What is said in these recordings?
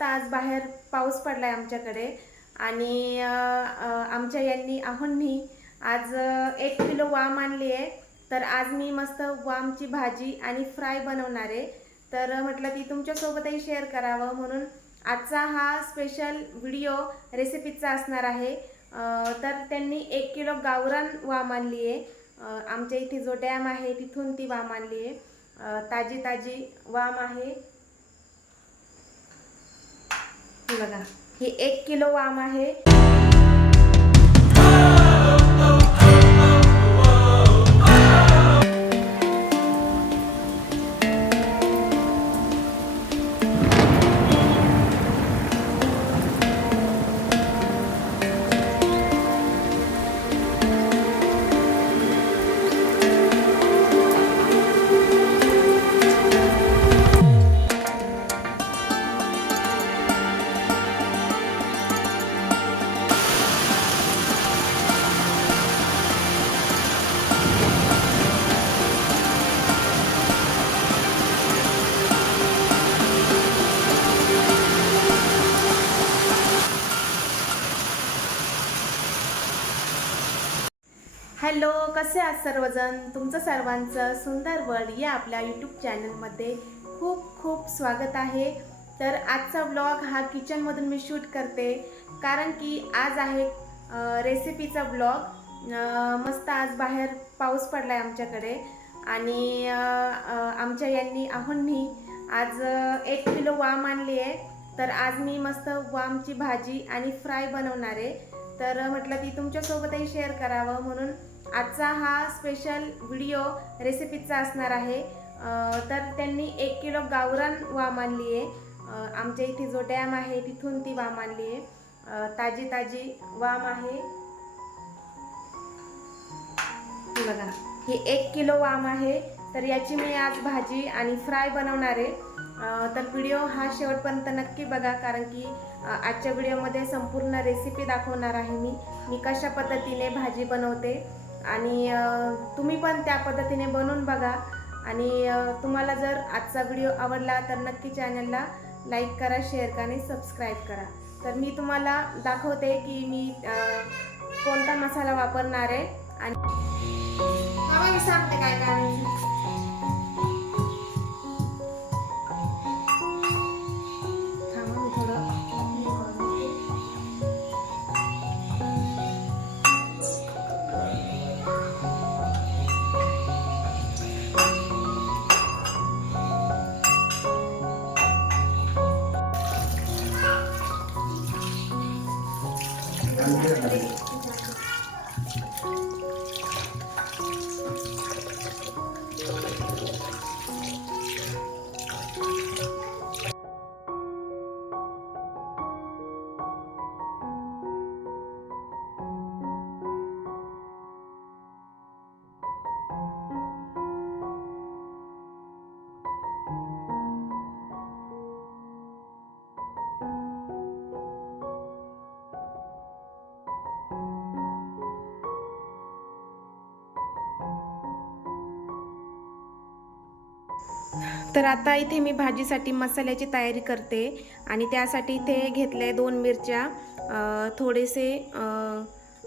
मस्त आज बाहेर पाऊस पडलाय आमच्याकडे. आणि आमच्या यांनी आहोंनी आज एक किलो वाम आणली आहे. तर आज मी मस्त वामची भाजी आणि फ्राय बनवणार आहे. तर म्हटलं ती तुमच्यासोबतही शेअर करावं म्हणून आजचा हा स्पेशल व्हिडिओ रेसिपीचा असणार आहे. तर त्यांनी एक किलो गावरान वाम आणली आहे. आमच्या इथे जो डॅम आहे तिथून ती वाम आणली आहे. ताजी ताजी वाम आहे हे बघा. ही एक किलो वाम आहे. आहात सर्वजण तुमचं सर्वांचं सुंदर वर्ल्ड या आपल्या यूट्यूब चॅनलमध्ये खूप खूप स्वागत आहे. तर आजचा ब्लॉग हा किचनमधून मी शूट करते. कारण की आज आहे रेसिपीचा ब्लॉग मस्त आज बाहेर पाऊस पडला आहे आमच्याकडे. आणि आमच्या यांनी आहोंनी आज एक किलो वाम आणली आहे. तर आज मी मस्त वामची भाजी आणि फ्राय बनवणार आहे. तर म्हटलं ती तुमच्यासोबतही शेअर करावं म्हणून आजचा हा स्पेशल व्हिडिओ रेसिपीचा असणार आहे. तर त्यांनी एक किलो गावरान वाम आणली आहे. आमच्या इथे जो डॅम आहे तिथून ती वाम आणली आहे. ताजी ताजी वाम आहे. बघा ही एक किलो वाम आहे. तर याची मी आज भाजी आणि फ्राय बनवणार आहे. तर व्हिडिओ हा शेवटपर्यंत नक्की बघा कारण की आजच्या व्हिडिओमध्ये संपूर्ण रेसिपी दाखवणार आहे मी. मी कशा पद्धतीने भाजी बनवते. आणि तुम्ही पण त्या पद्धतीने बनवून बघा. आणि तुम्हाला जर आजचा व्हिडिओ आवडला तर नक्की चॅनलला लाईक करा शेअर करा आणि सबस्क्राईब करा. तर मी तुम्हाला दाखवते की मी कोणता मसाला वापरणार आहे. आणि मी सांगते काय काय तर आता इथे मी भाजीसाठी मसाल्याची तयारी करते आणि त्यासाठी इथे घेतले दोन मिरच्या थोडेसे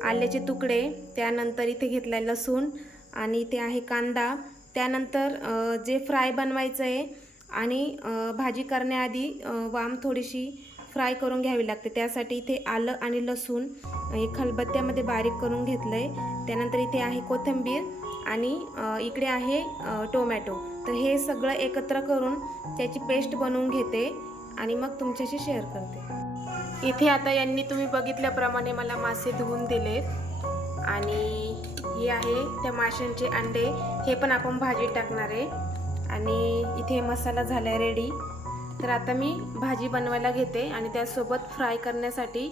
आल्याचे तुकडे त्यानंतर इथे घेतलाय लसूण आणि इथे आहे कांदा. त्यानंतर जे फ्राय बनवायचं आहे आणि भाजी करण्याआधी वाम थोडीशी फ्राय करून घ्यावी लागते. त्यासाठी इथे आलं आणि लसूण हे खलबत्त्यामध्ये बारीक करून घेतलं आहे त्यानंतर इथे आहे कोथिंबीर आणि इकडे आहे टोमॅटो. तर हे सगळं एकत्र करून त्याची पेस्ट बनवून घेते आणि मग तुमच्याशी शेअर करते. इथे आता यांनी तुम्ही बघितल्याप्रमाणे मला मासे धुवून दिलेत. आणि हे आहे त्या माशांचे अंडे. हे पण आपण भाजीत टाकणार आहे. आणि इथे मसाला झाला रेडी तर आता मी भाजी बनवायला घेते आणि त्यासोबत फ्राय करण्यासाठी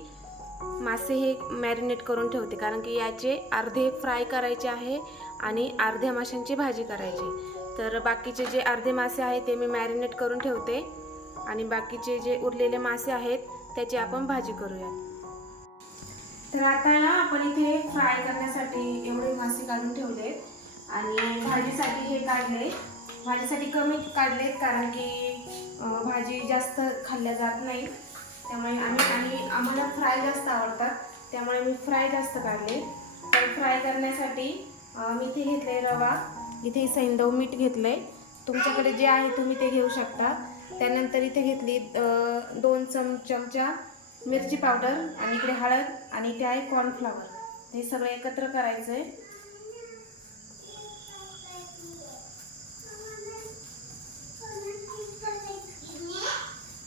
मासे हे मॅरिनेट करून ठेवते. कारण की याचे अर्धे फ्राय करायचे आहे आणि अर्ध्या माशांची भाजी करायची तर बाकीचे जे अर्धे मासे आहेत ते मी मॅरिनेट करून ठेवते. आणि बाकीचे जे उरलेले मासे आहेत त्याची आपण भाजी करूयात. तर आता ना आपण इथे फ्राय करण्यासाठी एवढे मासे काढून ठेवले. आणि भाजीसाठी हे काढले. भाजीसाठी कमी काढलेत कारण की भाजी जास्त खाल्ल्या जात नाही. त्यामुळे आम्ही आणि आम्हाला फ्राय जास्त आवडतात. त्यामुळे मी फ्राय जास्त काढले. तर फ्राय करण्यासाठी मी इथे घेतले रवा. इथे सैंदव मीठ घेतलं आहे तुमच्याकडे जे आहे तुम्ही ते घेऊ शकता. त्यानंतर इथे घेतली दोन चम चमचा मिरची पावडर आणि इकडे हळद आणि इथे आहे कॉर्नफ्लॉवर हे सगळं एकत्र करायचं आहे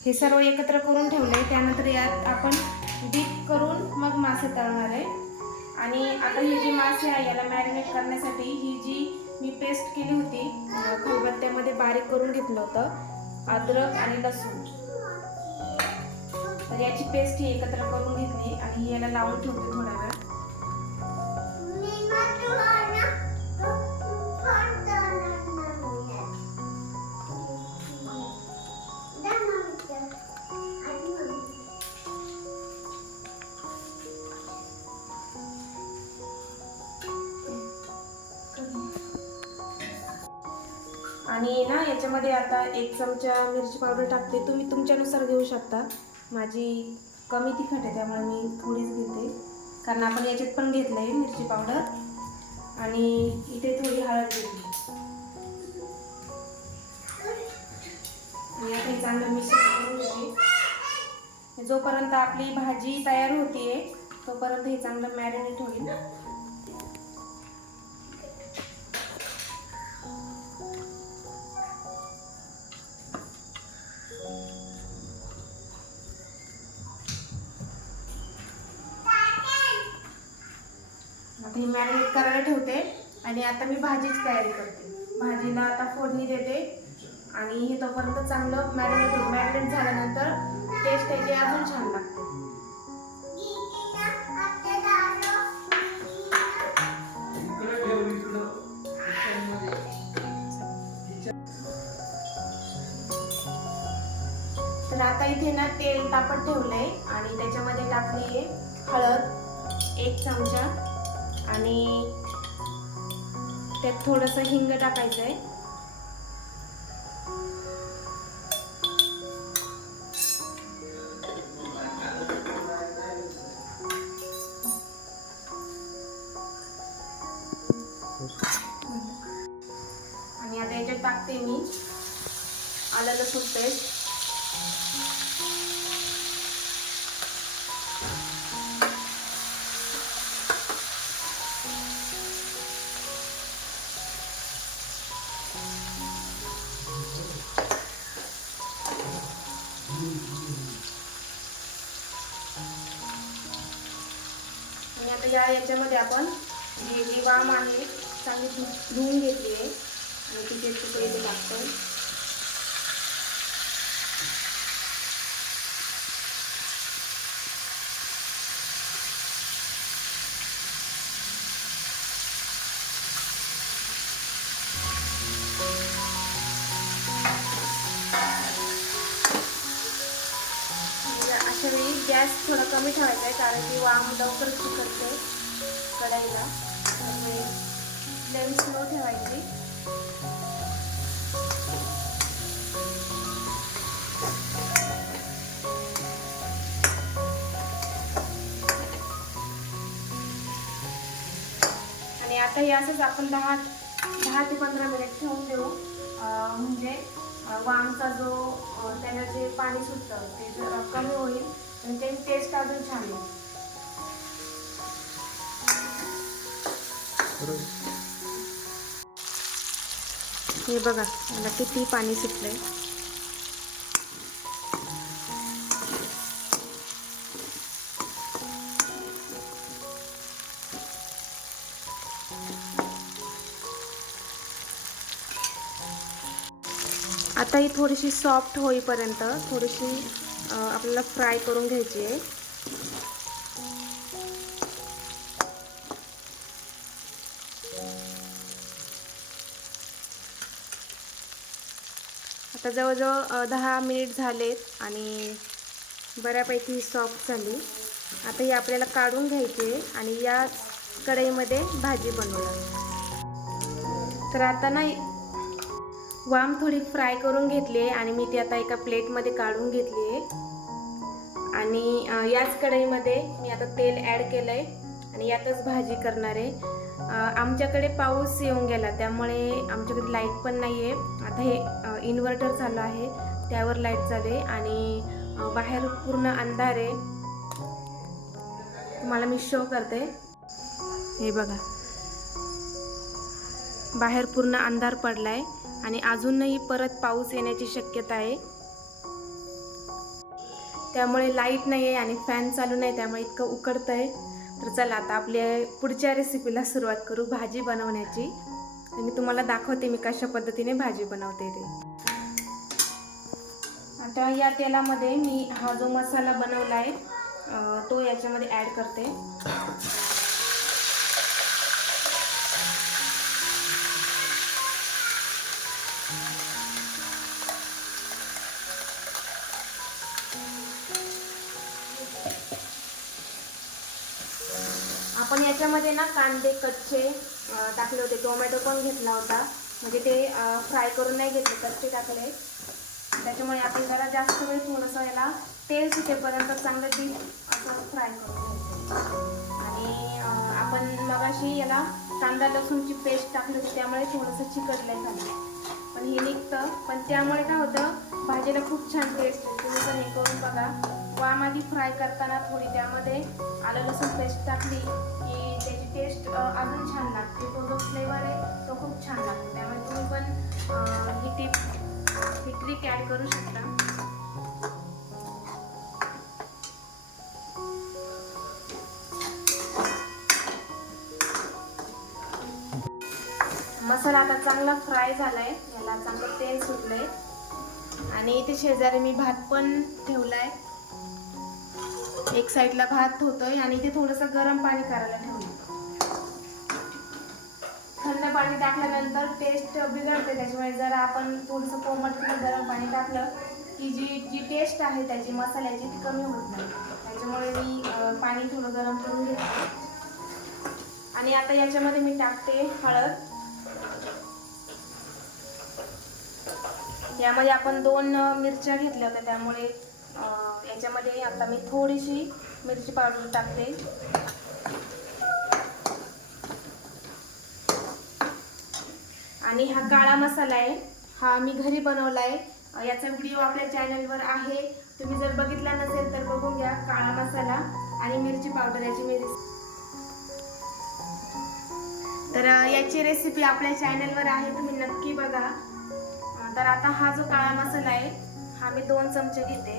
हे सर्व एकत्र करून ठेवले त्यानंतर यात आपण डीप करून मग मासे तळणार आहे. आणि आता हे जे मासे आहे याला मॅरिनेट करण्यासाठी ही जी मी पेस्ट केली होती. खलबत्त्यामध्ये बारीक करून घेतलं होतं. अद्रक आणि लसूण. तर याची पेस्ट ही एकत्र करून घेतली आणि याला लावून ठेवते थोडा वेळ एक चमचा मिरची पावडर टाकते. तुम्ही तुमच्यानुसार घेऊ शकता. माझी कमी तिखट आहे त्यामुळे मी थोडीच घेते. कारण आपण याच्यात पण घेतलं आहे मिरची पावडर. आणि इथे थोडी हळद घेतली. आणि आता हे चांगलं मिश्रण करून घेते. जोपर्यंत आपली भाजी तयार होतीये तोपर्यंत हे चांगलं मॅरिनेट होईल. आणि करायला ठेवते. आणि आता मी भाजीची तयारी करते. भाजीला आता फोडणी देते. आणि हे तोपर्यंत चांगलं मॅरिनेट मॅरिनेट झाल्यानंतर टेस्ट त्याची अजून छान लागते. तर आता इथे ना तेल तापत ठेवलंय. आणि त्याच्यामध्ये टाकली आहे हळद एक चमचा. आणि त्यात थोडंसं हिंग टाकायचं आहे आणि या याच्यामध्ये आपण जी जी वाम आहे चांगली धु- धुवून घेतली आहे. आणि तिचे तुकडे इथे टाकतो कमी ठेवायचं आहे कारण की वाम लवकर चिकटते कढाईला. त्यामुळे फ्लेम स्लो ठेवायची. आणि आता हे असंच आपण दहा दहा ते पंधरा मिनिट ठेवून देऊ. म्हणजे वामचा जो त्याला जे पाणी सुटतं ते जरा कमी होईल. आणि त्याची टेस्ट अजून छान येईल हे बघा मला किती पाणी सुटलंय. आता ही थोडीशी सॉफ्ट होईपर्यंत थोडीशी आपल्याला फ्राय करून घ्यायची आहे. आता जवळजवळ दहा मिनिट झालेत आणि बऱ्यापैकी सॉफ्ट झाली. आता ही आपल्याला काढून घ्यायची आहे आणि या कढईमध्ये भाजी बनवूया. तर आता ना वाम थोडी फ्राय करून घेतली आहे आणि मी ती आता एका प्लेटमध्ये काढून घेतली आहे. आणि याच कढईमध्ये मी आता तेल ॲड केलं आहे आणि यातच भाजी करणार आहे. आमच्याकडे पाऊस येऊन गेला त्यामुळे आमच्याकडे लाइट पण नाही आहे आता हे इन्व्हर्टर चालू आहे त्यावर लाइट चालू आहे आणि बाहेर पूर्ण अंधार आहे. तुम्हाला मी शो करते. हे बघा. बाहेर पूर्ण अंधार पडला आहे आणि अजूनही परत पाऊस येण्याची शक्यता आहे. त्यामुळे लाइट नाही आहे आणि फॅन चालू नाही त्यामुळे इतकं उकडतं आहे. तर चला आता आपल्या पुढच्या रेसिपीला सुरुवात करू भाजी बनवण्याची. तर मी तुम्हाला दाखवते मी कशा पद्धतीने भाजी बनवते ते. आता या तेलामध्ये मी हा जो मसाला बनवला आहे तो याच्यामध्ये ॲड करते. आपण ना कांदे कच्चे टाकले होते. टोमॅटो पण घेतला होता. म्हणजे ते फ्राय करून नाही घेतले कच्चे टाकले. त्याच्यामुळे आपण जरा जास्त वेळ थोडंसं याला तेल सुटेपर्यंत चांगलं डीप असं फ्राय करून घ्यायचं. आणि आपण मगाशी याला कांदा लसूणची पेस्ट टाकली होती. त्यामुळे थोडंसं चिकटलंय झालं. पण हे निघतं. पण त्यामुळे काय होतं भाजीला खूप छान टेस्ट येते. तुम्ही पण हे करून बघा. वाम आधी फ्राय करताना थोडी त्यामध्ये आलं लसूण पेस्ट टाकली की त्याची टेस्ट अजून छान लागते. तो जो फ्लेवर आहे तो खूप छान लागतो. त्यामुळे तुम्ही पण ही टिप ही ट्रिक ॲड करू शकता. मसाला आता चांगला फ्राय झालाय. याला चांगलं तेल सुटलंय. आणि इथे शेजारी मी भात पण ठेवलाय. एक साईडला भात होतोय आणि इथे थोडंसं गरम पाणी करायला ठेवलं थंड पाणी टाकल्यानंतर टेस्ट बिघडते त्याच्यामुळे जर आपण थोडंसं कोमट गरम पाणी टाकलं की जी जी टेस्ट आहे त्याची मसाल्याची ती कमी होत नाही. त्याच्यामुळे मी पाणी थोडं गरम करून घेते आणि आता याच्यामध्ये मी टाकते हळद. यामध्ये आपण दोन मिरच्या घेतल्या होत्या त्यामुळे याच्यामध्ये आता मी थोडीशी मिरची पावडर टाकते. आणि हा काळा मसाला आहे. हा मी घरी बनवला आहे याचा व्हिडिओ आपल्या चॅनलवर आहे. तुम्ही जर बघितला नसेल तर बघून घ्या काळा मसाला आणि मिरची पावडर याची मी तर याची रेसिपी आपल्या चॅनलवर आहे. तुम्ही नक्की बघा. तर आता हा जो काळा मसाला आहे हा मी दोन चमचे घेते.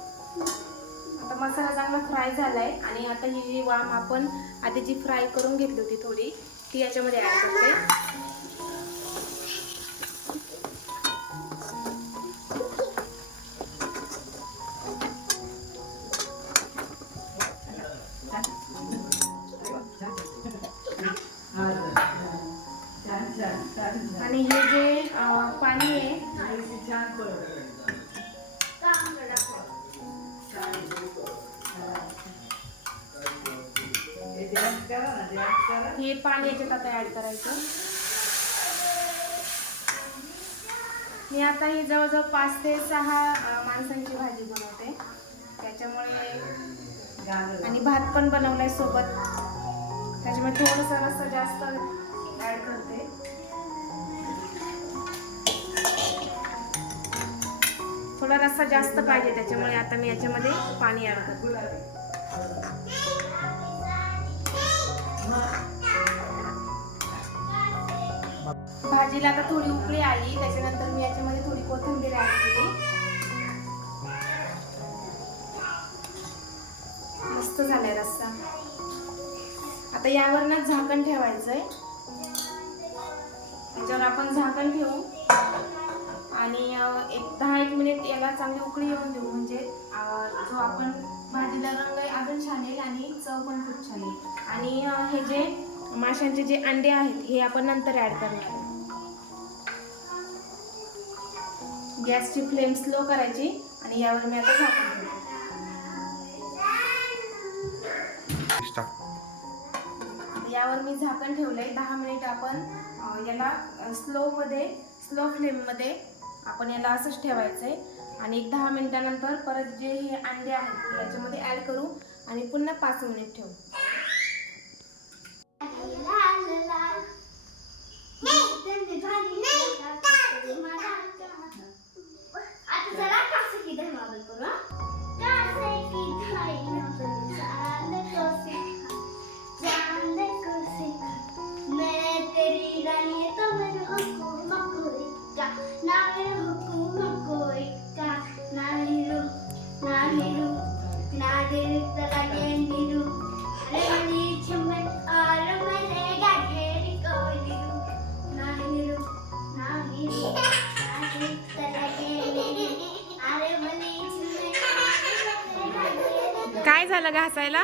आता मसाला चांगला फ्राय झालाय आणि आता ही जी वाम आपण आधी जी फ्राय करून घेतली होती थोडी ती याच्यामध्ये ॲड करते. पाणी याच्यात आता ऍड करायचं. मी आता ही जवळजवळ पाच ते सहा माणसांची भाजी बनवते. त्याच्यामुळे आणि भात पण बनवलाय सोबत. त्याच्यामुळे थोडंसं रस्सा जास्त ऍड करते. थोडा रस्सा जास्त पाहिजे त्याच्यामुळे आता मी याच्यामध्ये पाणी ऍड करते. भाजीला आता थोडी उकळी आली त्याच्यानंतर मी याच्यामध्ये थोडी कोथिंबीर ऍड केली. मस्त झालाय रस्सा. आता यावर ना झाकण ठेवायचंय. त्याच्यावर आपण झाकण ठेवू. आणि एक दहा एक मिनिट याला चांगली उकळी येऊन देऊ. म्हणजे जो आपण भाजीला रंग अजून छान येईल आणि चव पण खूप छान येईल. आणि हे जे माशांचे जे अंडे आहेत हे आपण नंतर ॲड करणार गॅसची फ्लेम स्लो करायची आणि यावर मी आता झाकण ठेवते. यावर मी झाकण ठेवलंय. दहा मिनिट आपण याला स्लोमध्ये स्लो फ्लेममध्ये आपण याला असंच ठेवायचंय. आणि एक दहा मिनिटानंतर परत जे हे अंडे आहेत याच्यामध्ये ॲड करू आणि पुन्हा पाच मिनिट ठेवू. तुम्हाला घासायला?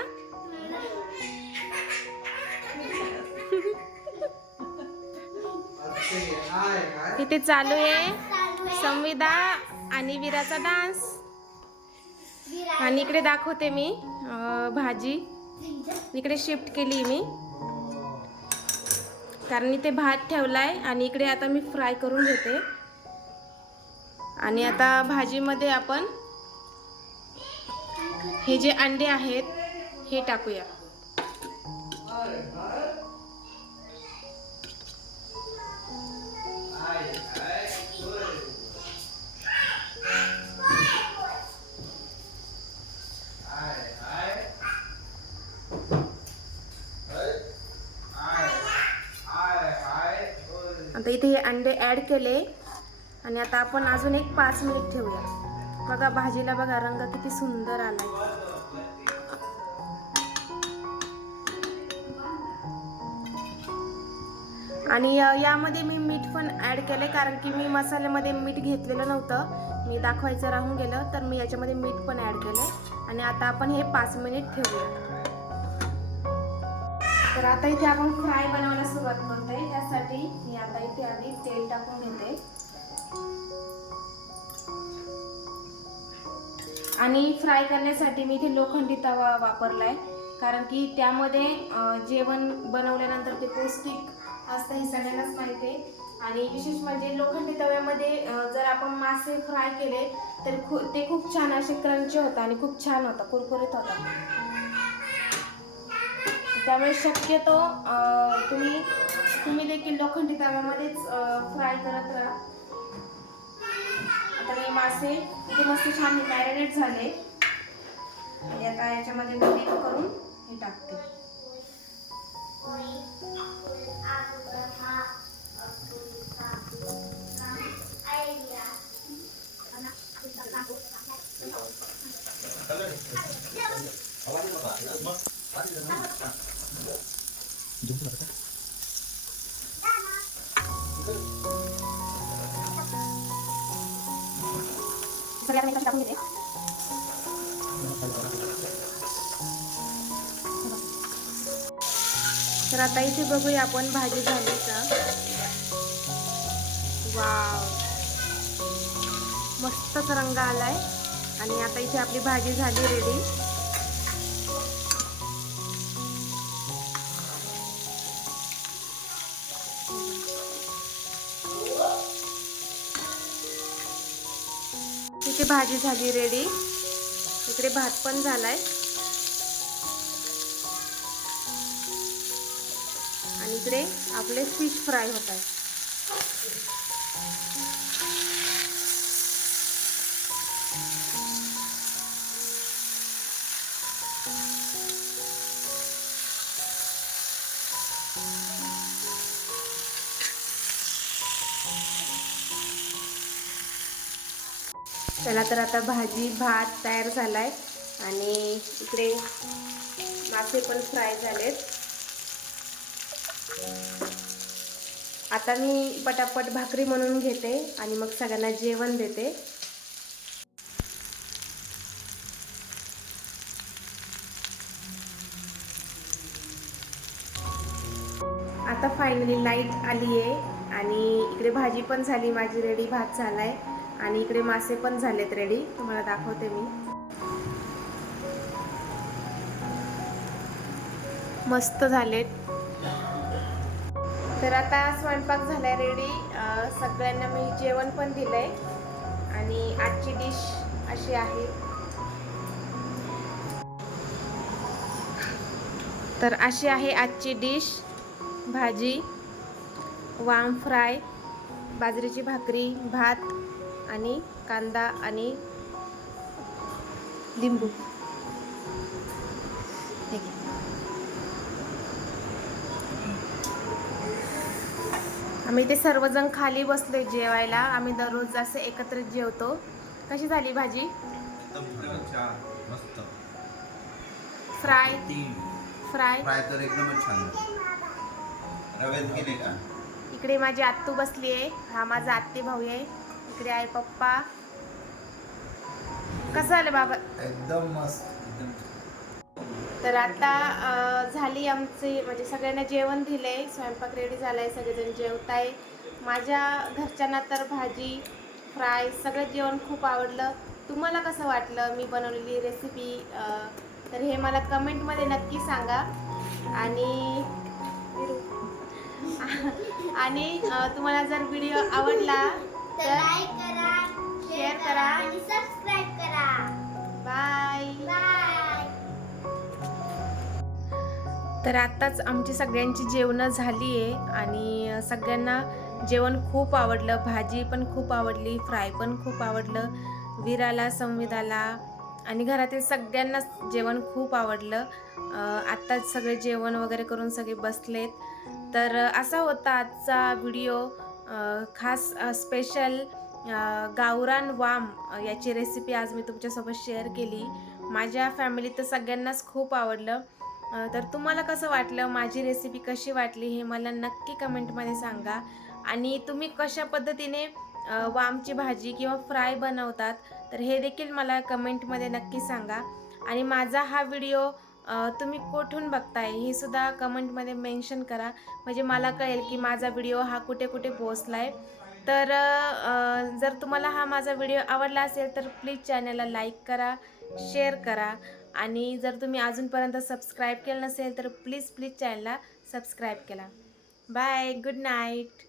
इथे चालू आहे. संविदा आणि विराचा डान्स. आणि इकडे दाखवते मी भाजी. इकडे शिफ्ट केली मी. कारण इथे भात ठेवलाय आणि इकडे आता मी फ्राय करून घेते. आणि आता भाजीमध्ये आपण हे जे अंडे आहेत हे टाकूया. आता इथे हे अंडे ॲड केले. आणि आता आपण अजून एक पाच मिनिट ठेवूया. बघा भाजीला बघा रंग किती सुंदर आलाय. आणि यामध्ये मी मीठ पण ॲड केलं कारण की मी मसाल्यामध्ये मीठ घेतलेलं नव्हतं. मी दाखवायचं राहून गेलं तर मी याच्यामध्ये मीठ पण ॲड केलं आणि आता आपण हे पाच मिनिट ठेवूया. तर आता इथे आपण फ्राय बनवायला सुरुवात करतोय. त्यासाठी मी आता इथे आधी तेल टाकून घेते. आणि फ्राय करण्यासाठी मी इथे लोखंडी तवा वापरला आहे कारण की त्यामध्ये जेवण बनवल्यानंतर ते पौष्टिक असतं हे सगळ्यांनाच माहिती आहे. आणि विशेष म्हणजे लोखंडी तव्यामध्ये जर आपण मासे फ्राय केले तर खू ते खूप छान असे क्रंची होतं आणि खूप छान होतं कुरकुरीत होता. त्यामुळे शक्यतो तुम्ही तुम्ही देखील लोखंडी तव्यामध्येच फ्राय करत राहा. आता हे मासे इथे मस्त छान मॅरिनेट झाले. आणि आता याच्यामध्ये मी मिक्स करून हे टाकते. सगळे आता सगळ्या इकडे टाकून घेते तर आता इथे बघूया आपण भाजी झाली का वाव. मस्तच रंग आलाय. आणि आता इथे आपली भाजी झाली रेडी भाजी झाली रेडी इकडे भात पण झालाय. आणि इकडे आपले फिश फ्राय होत आहे चला तर आता भाजी भात तयार झाला आहे आणि इकडे मासे पण फ्राय झालेत. आता मी पटापट भाकरी म्हणून घेते आणि मग सगळ्यांना जेवण देते. आता फायनली लाइट आली आहे आणि इकडे भाजी पण झाली माझी रेडी भात झाला आहे आणि इकडे मासे पण झालेत रेडी तुम्हाला दाखवते मी. मस्त झालेत. तर आता स्वयंपाक झालाय रेडी सगळ्यांना मी जेवण पण दिलंय. आणि आजची डिश अशी आहे. तर अशी आहे आजची डिश भाजी वाम फ्राय बाजरीची भाकरी भात आणि कांदा आणि लिंबू. आम्ही ते सर्वजण खाली बसलोय जेवायला. आम्ही दररोज असे एकत्रित जेवतो. कशी झाली भाजी? एकदम मस्त. फ्राय? फ्राय? फ्राय तर छान का? इकडे माझी आत्तू बसली आहे हा माझा आत्ते भाऊ आहे. इकडे आहे पप्पा. कसं झालं बाबा? एकदम मस्त तर आता झाली आमची म्हणजे सगळ्यांना जेवण दिले स्वयंपाक रेडी झालाय सगळेजण जेवताय. माझ्या घरच्यांना तर भाजी फ्राय सगळं जेवण खूप आवडलं. तुम्हाला कसं वाटलं? मी बनवलेली रेसिपी तर हे मला कमेंटमध्ये नक्की सांगा. आणि आणि तुम्हाला जर व्हिडिओ आवडला तर लाईक करा शेअर करा. आणि सबस्क्राईब करा. बाय. बाय. तर आत्ताच आमची सगळ्यांची जेवणं झाली आहे आणि सगळ्यांना जेवण खूप आवडलं भाजी पण खूप आवडली फ्राय पण खूप आवडलं विराला संविदाला आणि घरातील सगळ्यांनाच जेवण खूप आवडलं. आत्ताच सगळे जेवण वगैरे करून सगळे बसलेत. तर असा होता आजचा व्हिडिओ. खास स्पेशल गावरान वाम याची रेसिपी आज मी तुमच्यासोबत शेअर केली. माझ्या फॅमिलीत तर सगळ्यांनाच खूप आवडलं. तर तुम्हाला कसं वाटलं? माझी रेसिपी कशी वाटली? हे मला नक्की कमेंटमध्ये सांगा. आणि तुम्ही कशा पद्धतीने वामची भाजी किंवा फ्राय बनवतात? तर हे देखील मला कमेंटमध्ये नक्की सांगा. आणि माझा हा व्हिडिओ तुम्ही कुठून बघताय? हे सुद्धा कमेंटमध्ये मेन्शन करा. म्हणजे मला कळेल की माझा व्हिडिओ हा कुठे कुठे पोचला आहे तर जर तुम्हाला हा माझा व्हिडिओ आवडला असेल तर प्लीज चॅनलला लाईक करा शेअर करा. आणि जर तुम्ही अजूनपर्यंत सबस्क्राईब केलं नसेल तर प्लीज प्लीज चॅनलला सबस्क्राईब केला. Bye good night.